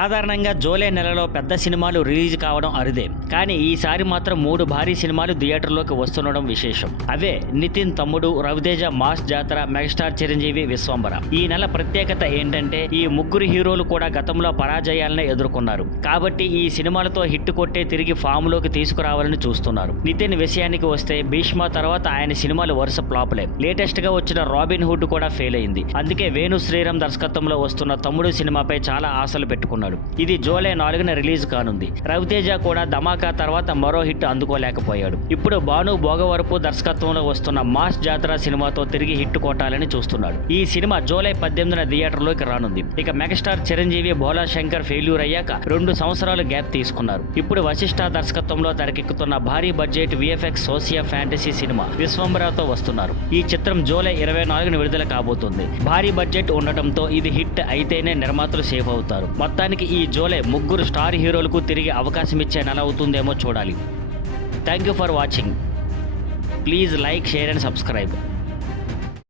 సాధారణంగా జూలై నెలలో పెద్ద సినిమాలు రిలీజ్ కావడం అరుదే, కానీ ఈసారి మాత్రం 3 భారీ సినిమాలు థియేటర్లోకి వస్తుండడం విశేషం. అవే నితిన్ తమ్ముడు, రవితేజ మాస్ జాతర, మెగాస్టార్ చిరంజీవి విశ్వంబర. ఈ నెల ప్రత్యేకత ఏంటంటే ఈ ముగ్గురు హీరోలు కూడా గతంలో పరాజయాలను ఎదుర్కొన్నారు. కాబట్టి ఈ సినిమాలతో హిట్ కొట్టే తిరిగి ఫామ్ లోకి తీసుకురావాలని చూస్తున్నారు. నితిన్ విషయానికి వస్తే భీష్మ తర్వాత ఆయన సినిమాలు వరుస ఫ్లాపులే. లేటెస్ట్ గా వచ్చిన రాబిన్ హుడ్ కూడా ఫెయిల్ అయింది. అందుకే వేణు శ్రీరామ్ దర్శకత్వంలో వస్తున్న తమ్ముడు సినిమాపై చాలా ఆశలు పెట్టుకున్నాడు. ఇది జూలై 4న రిలీజ్ కానుంది. రవితేజ కూడా ధమాకా తర్వాత మరో హిట్ అందుకోలేకపోయాడు. ఇప్పుడు భాను భోగవరపు దర్శకత్వంలో వస్తున్న మాస్ జాతర సినిమాతో తిరిగి హిట్ కొట్టాలని చూస్తున్నాడు. ఈ సినిమా జూలై 18న థియేటర్లోకి రానుంది. ఇక మెగాస్టార్ చిరంజీవి భోలా శంకర్ ఫెయిల్యూర్ అయ్యాక 2 సంవత్సరాలు గ్యాప్ తీసుకున్నారు. ఇప్పుడు వశిష్ఠ దర్శకత్వంలో తెరకెక్కుతున్న భారీ budget VFX socio fantasy cinema విశ్వంబరతో వస్తున్నారు. ఈ చిత్రం జూలై 24న విడుదల కాబోతుంది. భారీ బడ్జెట్ ఉండటంతో ఇది హిట్ అయితేనే నిర్మాతలు సేఫ్ అవుతారు. మొత్తానికి ఈ జూలై ముగ్గురు స్టార్ హీరోలకు తిరిగి అవకాశం ఇచ్చే నెల అవుతుందేమో చూడాలి. Thank you for watching. Please like, share and subscribe.